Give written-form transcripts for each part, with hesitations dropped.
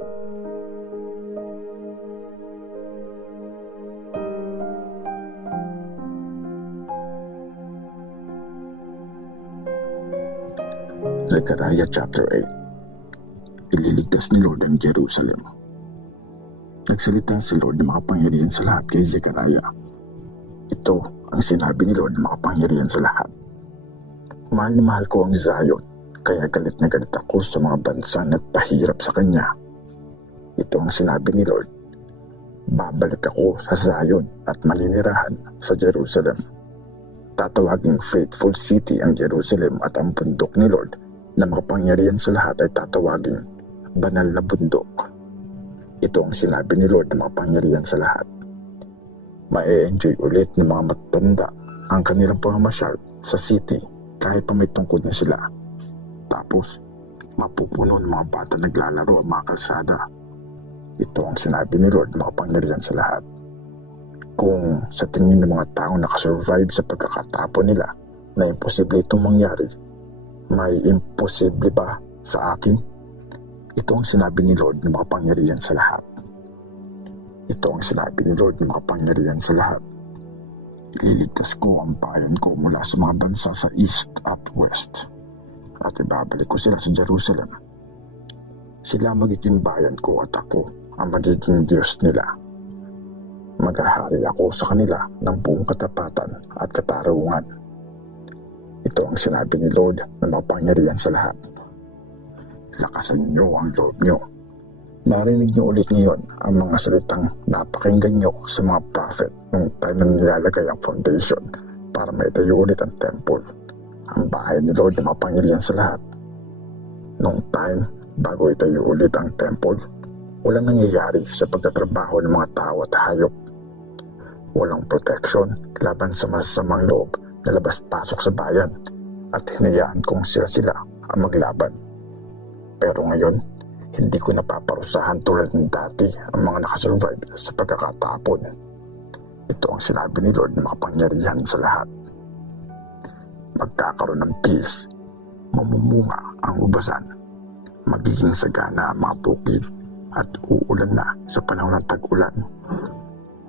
Zechariah chapter 8. Ililigtas ni Lord ang Jerusalem. Nagsalita si Lord na makapangyarihan sa lahat kay Zechariah. Ito ang sinabi ni Lord na makapangyarihan sa lahat. Mahal na mahal ko ang Zion, kaya galit na galit ako sa mga bansang nagpahirap sa kanya. Ito ang sinabi ni Lord. Babalik ako sa Zion at maninirahan sa Jerusalem. Tatawaging faithful city ang Jerusalem at ang bundok ni Lord na makapangyarihan sa lahat ay tatawaging banal na bundok. Ito ang sinabi ni Lord na makapangyarihan sa lahat. Mae-enjoy ulit ng mga matanda ang kanilang pamamasyal sa city kahit pa may tungkod na sila. Tapos, mapupuno ng mga bata naglalaro ang mga kalsada. Ito ang sinabi ni Lord na makapangyarihan sa lahat. Kung sa tingin ng mga taong nakasurvive sa pagkakatapon nila na imposible itong mangyari, may imposible ba sa akin? Ito ang sinabi ni Lord na makapangyarihan sa lahat. Ito ang sinabi ni Lord na makapangyarihan sa lahat. Ililigtas ko ang bayan ko mula sa mga bansa sa east at west, at ibabalik ko sila sa Jerusalem. Sila magiging bayan ko at ako ang magiging Diyos nila. Maghahari ako sa kanila ng buong katapatan at katarungan. Ito ang sinabi ni Lord na mapangyarihan sa lahat. Lakasan niyo ang loob niyo. Narinig niyo ulit ngayon ang mga salitang napakinggan niyo sa mga prophet nung time na nilalagay ang foundation para maitayo ulit ang temple, ang bahay ni Lord na mapangyarihan sa lahat. Nung time bago itayo ulit ang temple, walang nangyayari sa pagtatrabaho ng mga tao at hayop. Walang protection laban sa masasamang loob na labas-pasok sa bayan at hinayaan kong sila ang maglaban. Pero ngayon, hindi ko napaparusahan tulad ng dati ang mga nakasurvive sa pagkakatapon. Ito ang sinabi ni Lord na makapangyarihan sa lahat. Magkakaroon ng peace, mamumunga ang ubasan, magiging sagana ang mga bukid at uulan na sa panahon ng tag-ulan.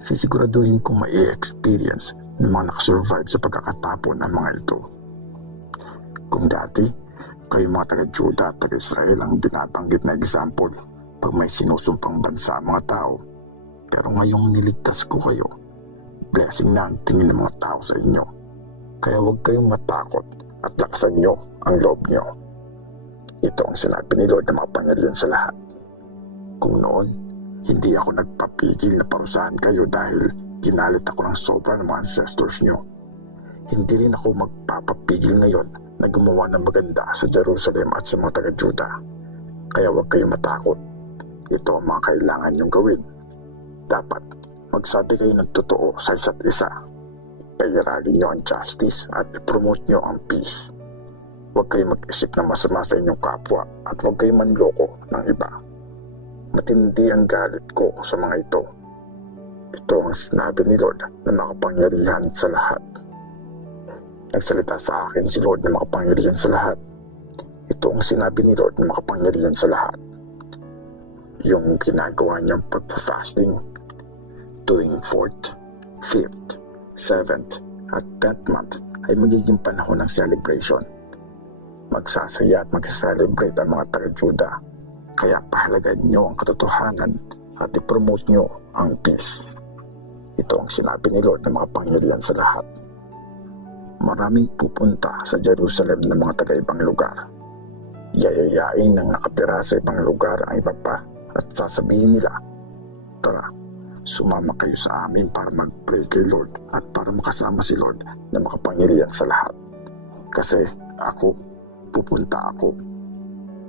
Sisiguraduhin kong mai-experience ng mga nakasurvive sa pagkakatapon ng mga ito. Kung dati, kayo mga taga-Juda at taga-Israel ang binabanggit na example pag may sinusumpang bansa ang mga tao, pero ngayong niligtas ko kayo, blessing na ang tingin ng mga tao sa inyo. Kaya huwag kayong matakot at lakasan nyo ang loob nyo. Ito ang sinabi ni Lord na makapangyarihan sa lahat. Kung noon, hindi ako nagpapigil na parusahan kayo dahil ginalit ako ng sobra ng mga ancestors nyo. Hindi rin ako magpapapigil ngayon na gumawa ng maganda sa Jerusalem at sa mga taga-Juda. Kaya huwag kayong matakot. Ito ang mga kailangan nyong gawin. Dapat magsabi kayo ng totoo sa isa't isa. Pairali nyo ang justice at ipromote nyo ang peace. Huwag kayong mag-isip ng masama sa inyong kapwa at huwag kayong manloko ng iba. Matindi ang galit ko sa mga ito. Ito ang sinabi ni Lord na makapangyarihan sa lahat. Nagsalita sa akin si Lord na makapangyarihan sa lahat. Ito ang sinabi ni Lord na makapangyarihan sa lahat. Yung ginagawa niyang pag-fasting tuwing 4th, 5th, 7th at 10th month ay magiging panahon ng celebration. Magsasaya at magsaselebrate ang mga taga-Juda. Kaya pahalagahan nyo ang katotohanan at ipromote nyo ang peace. Ito ang sinabi ni Lord na makapangyarihan sa lahat. Maraming pupunta sa Jerusalem ng mga taga-ibang lugar. Yayayain ng nakatira sa ibang lugar ang iba pa at sasabihin nila, tara, sumama kayo sa amin para mag-pray kay Lord at para makasama si Lord na makapangyarihan sa lahat. Kasi pupunta ako.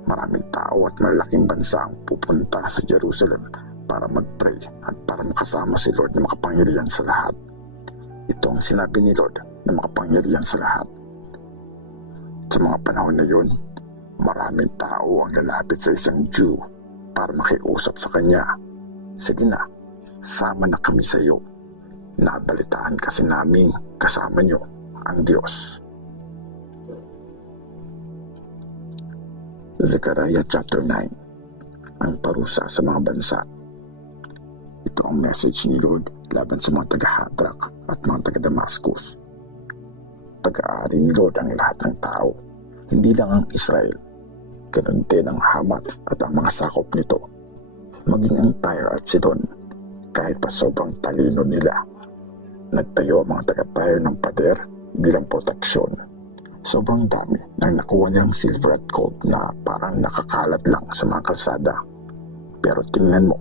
Maraming tao at malaking bansa ang pupunta sa Jerusalem para mag-pray at para makasama si Lord na makapangyarihan sa lahat. Ito ang sinabi ni Lord na makapangyarihan sa lahat. Sa mga panahon na yun, maraming tao ang lalapit sa isang Jew para makiusap sa kanya. Sige na, sama na kami sa iyo. Nabalitaan kasi namin kasama niyo ang Diyos. Zechariah chapter 9. ang parusa sa mga bansa. Ito ang message ni Lord laban sa mga taga-Hadrak at mga taga-Damascus. Pag-aari ni Lord ang lahat ng tao, hindi lang ang Israel, ganun din ang Hamath at ang mga sakop nito, maging ang Tyre at Sidon, kahit pa sobrang talino nila. Nagtayo ang mga taga-Tyre ng pader bilang proteksyon. Sobrang dami nang nakuha nilang silver at gold na parang nakakalat lang sa mga kalsada. Pero tingnan mo,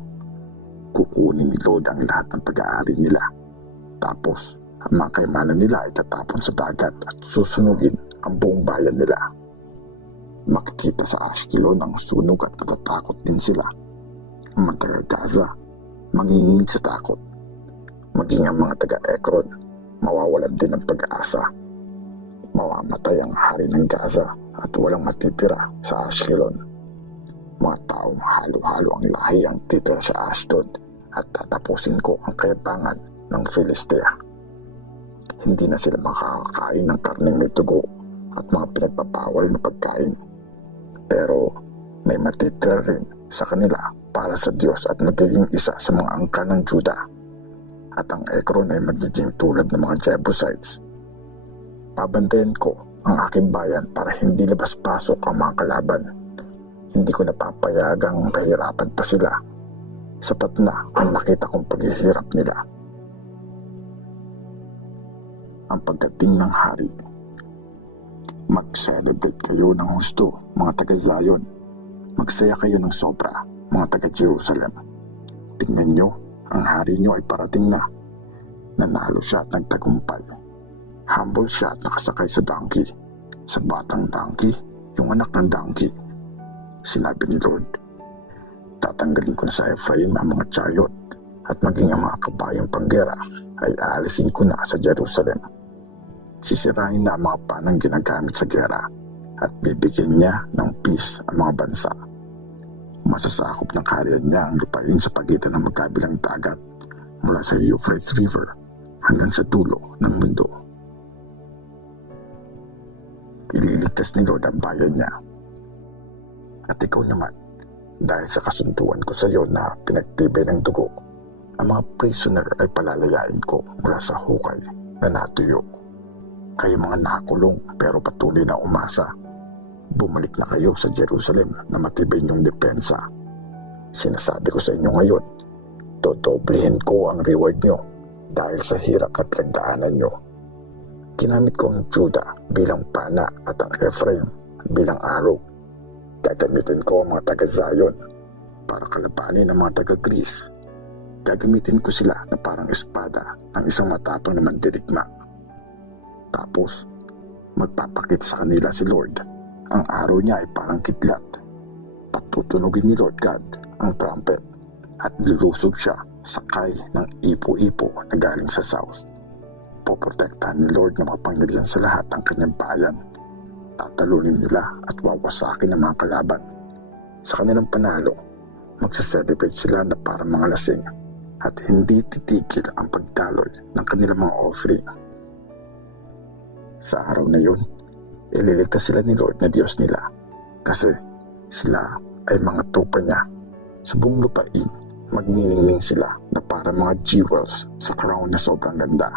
kukunin ni Lord ang lahat ng pag-aari nila. Tapos, ang mga kayamanan nila ay tatapon sa dagat at susunugin ang buong bayan nila. Makikita sa Ashkelon ang sunog at matatakot din sila. Ang mga taga-Gaza, manginginig sa takot. Maging ang mga taga-Ekron, mawawalan din ng pag-asa. Mamamatay ang hari ng Gaza at walang matitira sa Ashkelon. Mga taong halo-halo ang lahi ang titira sa Ashdod at tatapusin ko ang kayabangan ng Filistea. Hindi na sila makakakain ng karneng may dugo at mga pinagpapawal na pagkain. Pero may matitira rin sa kanila para sa Diyos at magiging isa sa mga angkan ng Juda. At ang Ekron ay magiging tulad ng mga Jebusites. Babantayan ko ang aking bayan para hindi labas-pasok ang mga kalaban. Hindi ko napapayagang mahirapan pa sila. Sapat na ang nakita kong paghihirap nila. Ang pagdating ng hari. Mag-celebrate kayo ng husto, mga taga-Zion. Magsaya kayo ng sobra, mga taga-Jerusalem. Tingnan nyo, ang hari nyo ay parating na. Nanalo siya at nagtagumpay. Humble siya at nakasakay sa donkey. Sa batang donkey, yung anak ng donkey. Sinabi ni Lord, tatanggalin ko na sa Ephraim ang mga chariot at maging ang mga kabayong panggera ay aalisin ko na sa Jerusalem. Sisirain na ang mga panang ginagamit sa gera at bibigyan niya ng peace ang mga bansa. Masasakop ng kaharian niya ang lupain sa pagitan ng magkabilang dagat mula sa Euphrates River hanggang sa dulo ng mundo. Ililigtas ni Lord ang bayan niya. At ikaw naman, dahil sa kasunduan ko sa iyo na pinagtibay ng dugo, ang mga prisoner ay palalayain ko mula sa hukay na natuyo. Kayo mga nakakulong pero patuloy na umasa, bumalik na kayo sa Jerusalem na matibay niyong depensa. Sinasabi ko sa inyo ngayon, dodoblehin ko ang reward niyo dahil sa hirap at pinagdaanan niyo. Ginamit ko ang Juda bilang pana at ang Ephraim bilang araw. Gagamitin ko ang mga taga-Zion para kalabanin ang mga taga-Greece. Gagamitin ko sila na parang espada ng isang matapang na mandirigma. Tapos, magpapakita sa kanila si Lord. Ang araw niya ay parang kidlat. Patutunugin ni Lord God ang trumpet at lulusog siya sakay ng ipo-ipo na galing sa south. Poprotektahan ni Lord na mapangyarihan sa lahat ang kanyang bayan. Tatalunin nila at wawasakin ang mga kalaban. Sa kanilang panalo, magsa-celebrate sila na parang mga lasing at hindi titigil ang pagdaloy ng kanilang mga offering. Sa araw na yun, ililigtas sila ni Lord na Diyos nila kasi sila ay mga tupa niya. Sa buong lupain, magniningning sila na parang mga jewels sa crown na sobrang ganda.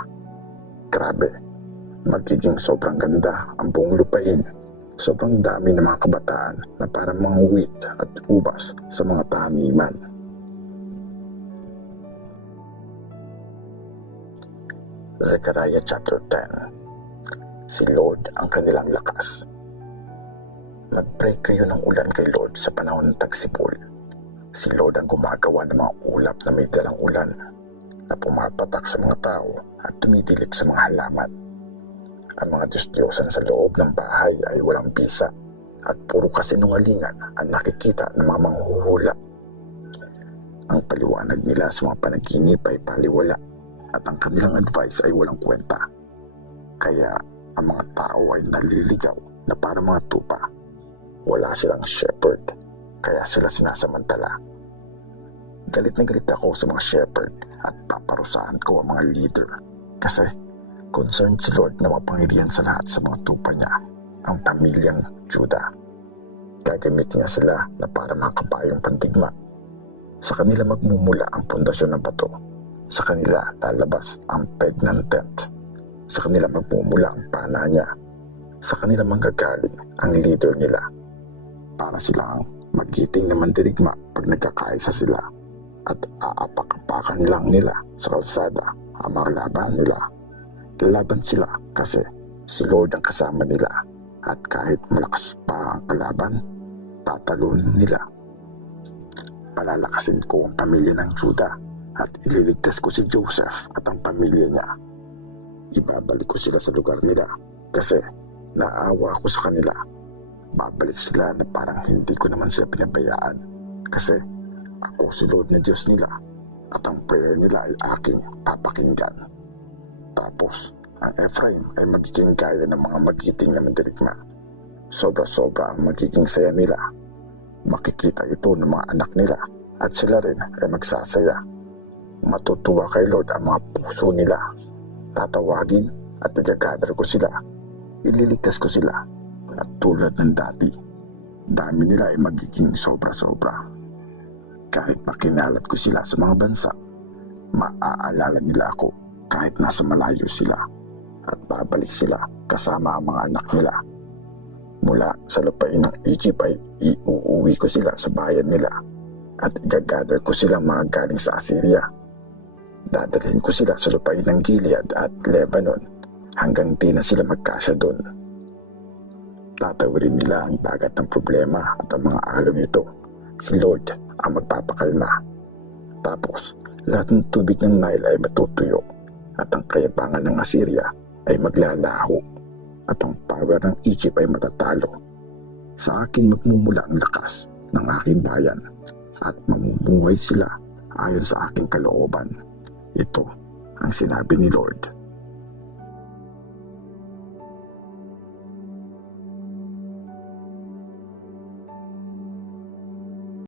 Grabe, magiging sobrang ganda ang buong lupain. Sobrang dami ng mga kabataan na parang mga wheat at ubas sa mga taniman. Zechariah chapter 10. Si Lord ang kanilang lakas. Mag-pray kayo ng ulan kay Lord sa panahon ng tagsibol. Si Lord ang gumagawa ng mga ulap na may dalang ulan na pumapatak sa mga tao at tumidilik sa mga halaman. Ang mga Diyos-Diyosan sa loob ng bahay ay walang bisa at puro kasinungalingan ang nakikita ng mga manghuhula. Ang paliwanag nila sa mga panaginip ay paliwala at ang kanilang advice ay walang kwenta. Kaya ang mga tao ay naliligaw na parang mga tupa. Wala silang shepherd, kaya sila sinasamantala. Galit na galit ako sa mga shepherd at paparusahan ko ang mga leader kasi concerned si Lord na mapangyarihan sa lahat sa mga tupa niya, ang pamilyang Juda. gagamitin niya sila na para mga kabayong pandigma. Sa kanila magmumula ang pundasyon ng bato. Sa kanila lalabas ang peg ng tent. Sa kanila magmumula ang pana niya. Sa kanila manggagaling ang leader nila. Para silang magiting na mandirigma pag nagkakaisa sila at aapak-apakan lang nila sa kalsada ang mga laban nila. Lalaban sila kasi si Lord ang kasama nila at kahit malakas pa ang kalaban, tatalunin nila. Palalakasin ko ang pamilya ng Judah at ililigtas ko si Joseph at ang pamilya niya. Ibabalik ko sila sa lugar nila kasi naawa ako sa kanila. Babalik sila na parang hindi ko naman sila pinabayaan kasi ako si Lord na Diyos nila at ang prayer nila ay aking papakinggan. Tapos, ang Ephraim ay magiging gaya ng mga magiting na mandirigma. Sobra-sobra ang magiging saya nila. Makikita ito ng mga anak nila at sila rin ay magsasaya. Matutuwa kay Lord ang mga puso nila. Tatawagin at nagagather ko sila. Ililigtas ko sila at tulad ng dati, dami nila ay magiging sobra-sobra. Kahit makinalat ko sila sa mga bansa, maaalala nila ako kahit nasa malayo sila at babalik sila kasama ang mga anak nila. Mula sa lupain ng Egypt ay iuuwi ko sila sa bayan nila at igagather ko silang mga galing sa Assyria. Dadalhin ko sila sa lupain ng Gilead at Lebanon hanggang di na sila magkasya doon. Tatawirin nila ang dagat ng problema at ang mga alon nito. Si Lord ang magpapakalma. Tapos, lahat ng tubig ng Nile ay matutuyo at ang kayabangan ng Assyria ay maglalaho at ang power ng Egypt ay matatalo. Sa akin magmumula ang lakas ng aking bayan at mamumuhay sila ayon sa aking kalooban. Ito ang sinabi ni Lord.